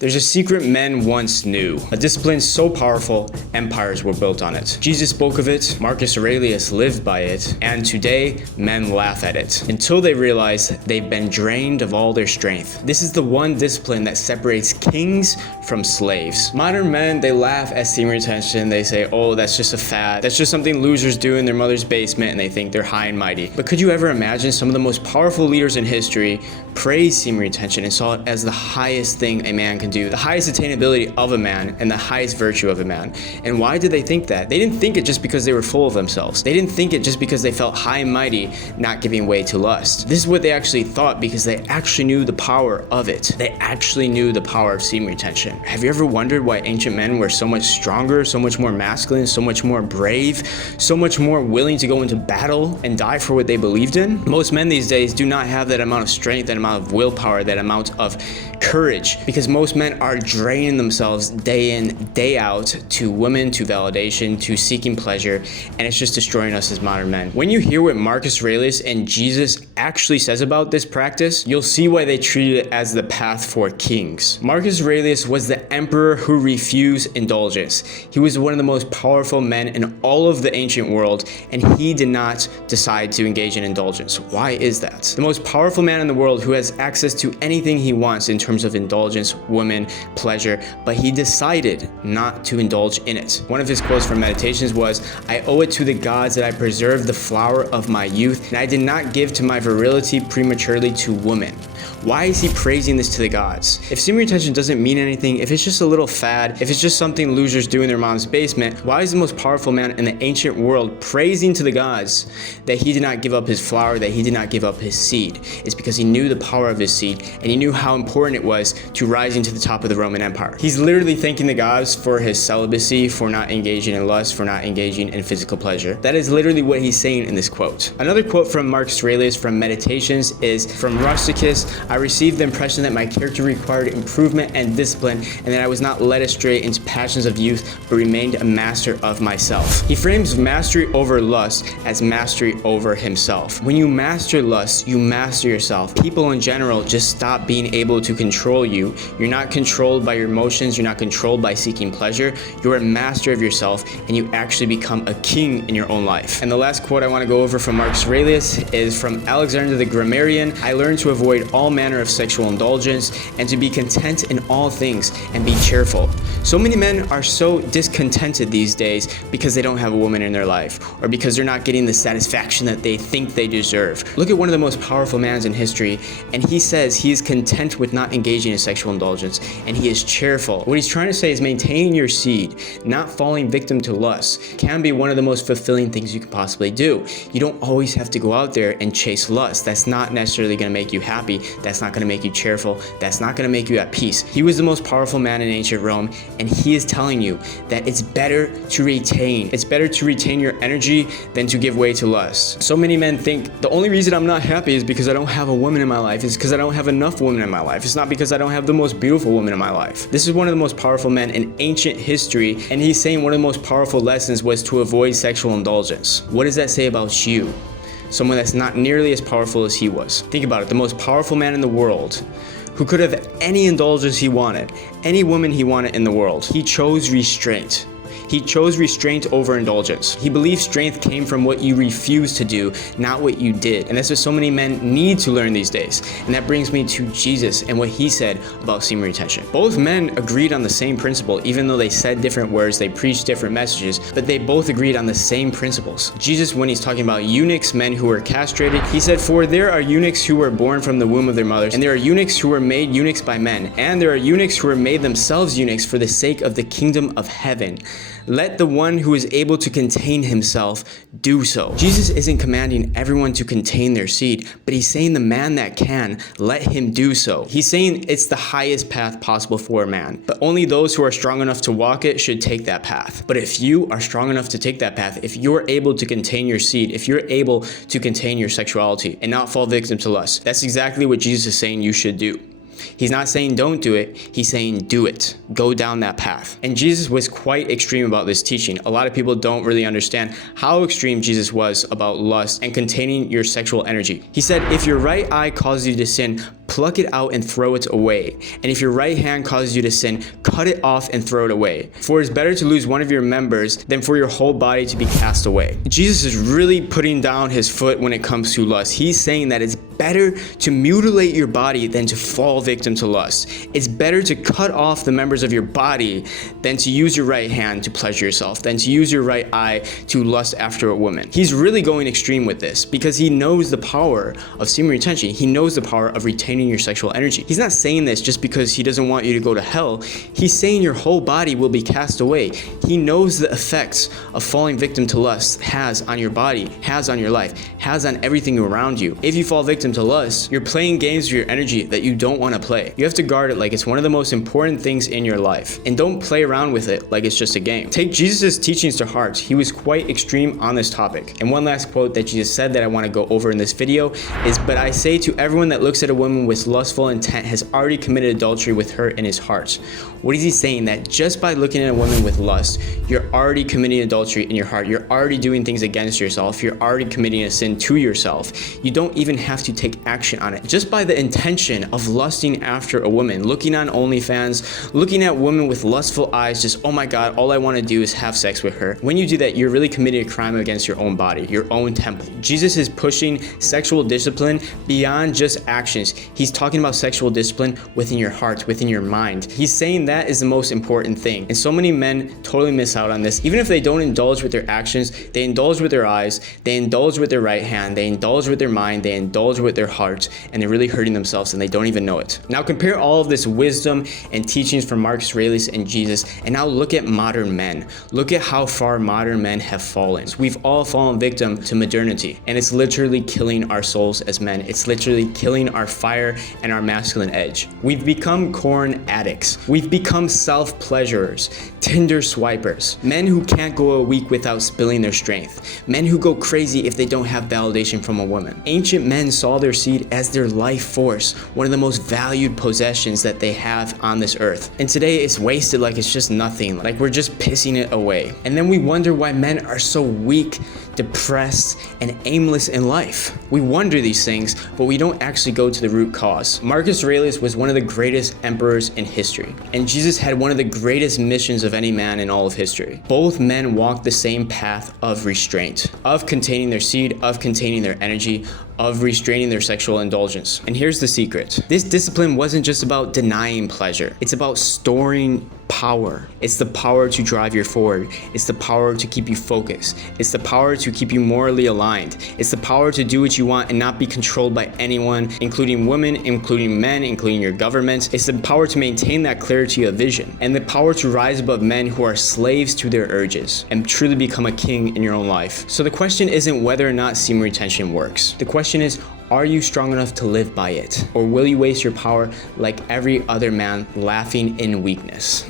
There's a secret men once knew, a discipline so powerful, empires were built on it. Jesus spoke of it, Marcus Aurelius lived by it, and today, men laugh at it, until they realize they've been drained of all their strength. This is the one discipline that separates kings from slaves. Modern men, they laugh at semen retention. They say, oh, that's just a fad. That's just something losers do in their mother's basement, and they think they're high and mighty. But could you ever imagine some of the most powerful leaders in history praised semen retention and saw it as the highest thing a man can do, the highest attainability of a man, and the highest virtue of a man? And why did they think that? They didn't think it just because they were full of themselves. They didn't think it just because they felt high and mighty, not giving way to lust. This is what they actually thought because they actually knew the power of it. They actually knew the power of semen retention. Have you ever wondered why ancient men were so much stronger, so much more masculine, so much more brave, so much more willing to go into battle and die for what they believed in? Most men these days do not have that amount of strength, that amount of willpower, that amount of courage, because most men are draining themselves day in, day out to women, to validation, to seeking pleasure, and it's just destroying us as modern men. When you hear what Marcus Aurelius and Jesus actually says about this practice, you'll see why they treated it as the path for kings. Marcus Aurelius was the emperor who refused indulgence. He was one of the most powerful men in all of the ancient world, and he did not decide to engage in indulgence. Why is that? The most powerful man in the world who has access to anything he wants in terms of indulgence, women, pleasure, but he decided not to indulge in it. One of his quotes from Meditations was, "I owe it to the gods that I preserved the flower of my youth, and I did not give to my virility prematurely to women." Why is he praising this to the gods? If semen retention doesn't mean anything, if it's just a little fad, if it's just something losers do in their mom's basement, why is the most powerful man in the ancient world praising to the gods that he did not give up his flower, that he did not give up his seed? It's because he knew the power of his seed, and he knew how important it was to rising to the top of the Roman Empire. He's literally thanking the gods for his celibacy, for not engaging in lust, for not engaging in physical pleasure. That is literally what he's saying in this quote. Another quote from Marcus Aurelius from Meditations is from Rusticus, "I received the impression that my character required improvement and discipline, and that I was not led astray into passions of youth, but remained a master of myself." He frames mastery over lust as mastery over himself. When you master lust, you master yourself. People in general just stop being able to control you. You're not controlled by your emotions. You're not controlled by seeking pleasure. You're a master of yourself, and you actually become a king in your own life. And the last quote I want to go over from Marcus Aurelius is from Alexander the Grammarian, "I learned to avoid all manner of sexual indulgence and to be content in all things and be cheerful." So many men are so discontented these days because they don't have a woman in their life, or because they're not getting the satisfaction that they think they deserve. Look at one of the most powerful men in history, and he says he is content with not engaging in sexual indulgence, and he is cheerful. What he's trying to say is maintaining your seed, not falling victim to lust, can be one of the most fulfilling things you can possibly do. You don't always have to go out there and chase lust. That's not necessarily going to make you happy. That's not going to make you cheerful. That's not going to make you at peace. He was the most powerful man in ancient Rome, and he is telling you that it's better to retain. It's better to retain your energy than to give way to lust. So many men think the only reason I'm not happy is because I don't have a woman in my life. It's because I don't have enough women in my life. It's not because I don't have the most beautiful woman in my life. This is one of the most powerful men in ancient history, and he's saying one of the most powerful lessons was to avoid sexual indulgence. What does that say about you? Someone that's not nearly as powerful as he was. Think about it, the most powerful man in the world, who could have any indulgence he wanted, any woman he wanted in the world. He chose restraint. He chose restraint over indulgence. He believed strength came from what you refused to do, not what you did. And that's what so many men need to learn these days. And that brings me to Jesus and what he said about semen retention. Both men agreed on the same principle, even though they said different words, they preached different messages, but they both agreed on the same principles. Jesus, when he's talking about eunuchs, men who were castrated, he said, "For there are eunuchs who were born from the womb of their mothers, and there are eunuchs who were made eunuchs by men, and there are eunuchs who were made themselves eunuchs for the sake of the kingdom of heaven. Let the one who is able to contain himself do so." Jesus isn't commanding everyone to contain their seed, but he's saying the man that can, let him do so. He's saying it's the highest path possible for a man, but only those who are strong enough to walk it should take that path. But if you are strong enough to take that path, if you're able to contain your seed, if you're able to contain your sexuality and not fall victim to lust, that's exactly what Jesus is saying you should do. He's not saying don't do it, he's saying do it. Go down that path. And Jesus was quite extreme about this teaching. A lot of people don't really understand how extreme Jesus was about lust and containing your sexual energy. He said, if your right eye causes you to sin, pluck it out and throw it away. And if your right hand causes you to sin, cut it off and throw it away. For it is better to lose one of your members than for your whole body to be cast away. Jesus is really putting down his foot when it comes to lust. He's saying that it's better to mutilate your body than to fall victim to lust. It's better to cut off the members of your body than to use your right hand to pleasure yourself, than to use your right eye to lust after a woman. He's really going extreme with this because he knows the power of semen retention. He knows the power of retaining your sexual energy. He's not saying this just because he doesn't want you to go to hell. He's saying your whole body will be cast away. He knows the effects of falling victim to lust has on your body, has on your life, has on everything around you. If you fall victim to lust, you're playing games with your energy that you don't want to play. You have to guard it like it's one of the most important things in your life, and don't play around with it like it's just a game. Take Jesus' teachings to heart. He was quite extreme on this topic. And one last quote that Jesus said that I want to go over in this video is, "But I say to everyone that looks at a woman with lustful intent has already committed adultery with her in his heart." What is he saying? That just by looking at a woman with lust, you're already committing adultery in your heart. You're already doing things against yourself. You're already committing a sin to yourself. You don't even have to take action on it. Just by the intention of lusting after a woman, looking on OnlyFans, looking at women with lustful eyes, just, oh my God, all I want to do is have sex with her. When you do that, you're really committing a crime against your own body, your own temple. Jesus is pushing sexual discipline beyond just actions. He's talking about sexual discipline within your heart, within your mind. He's saying that is the most important thing. And so many men totally miss out on this. Even if they don't indulge with their actions, they indulge with their eyes, they indulge with their right hand, they indulge with their mind, they indulge with their heart, and they're really hurting themselves and they don't even know it. Now compare all of this wisdom and teachings from Marcus Aurelius and Jesus, and now look at modern men. Look at how far modern men have fallen. We've all fallen victim to modernity, and it's literally killing our souls as men. It's literally killing our fire and our masculine edge. We've become corn addicts. We've become self-pleasurers, Tinder swipers, men who can't go a week without spilling their strength, men who go crazy if they don't have validation from a woman. Ancient men saw their seed as their life force, one of the most valued possessions that they have on this earth. And today it's wasted like it's just nothing, like we're just pissing it away. And then we wonder why men are so weak, depressed, and aimless in life. We wonder these things, but we don't actually go to the root cause. Marcus Aurelius was one of the greatest emperors in history, and Jesus had one of the greatest missions of any man in all of history. Both men walked the same path of restraint, of containing their seed, of containing their energy, of restraining their sexual indulgence. And here's the secret. This discipline wasn't just about denying pleasure. It's about storing power. It's the power to drive you forward. It's the power to keep you focused. It's the power to keep you morally aligned. It's the power to do what you want and not be controlled by anyone, including women, including men, including your government. It's the power to maintain that clarity of vision, and the power to rise above men who are slaves to their urges and truly become a king in your own life. So the question isn't whether or not semen retention works. The question is, are you strong enough to live by it? Or will you waste your power like every other man, laughing in weakness?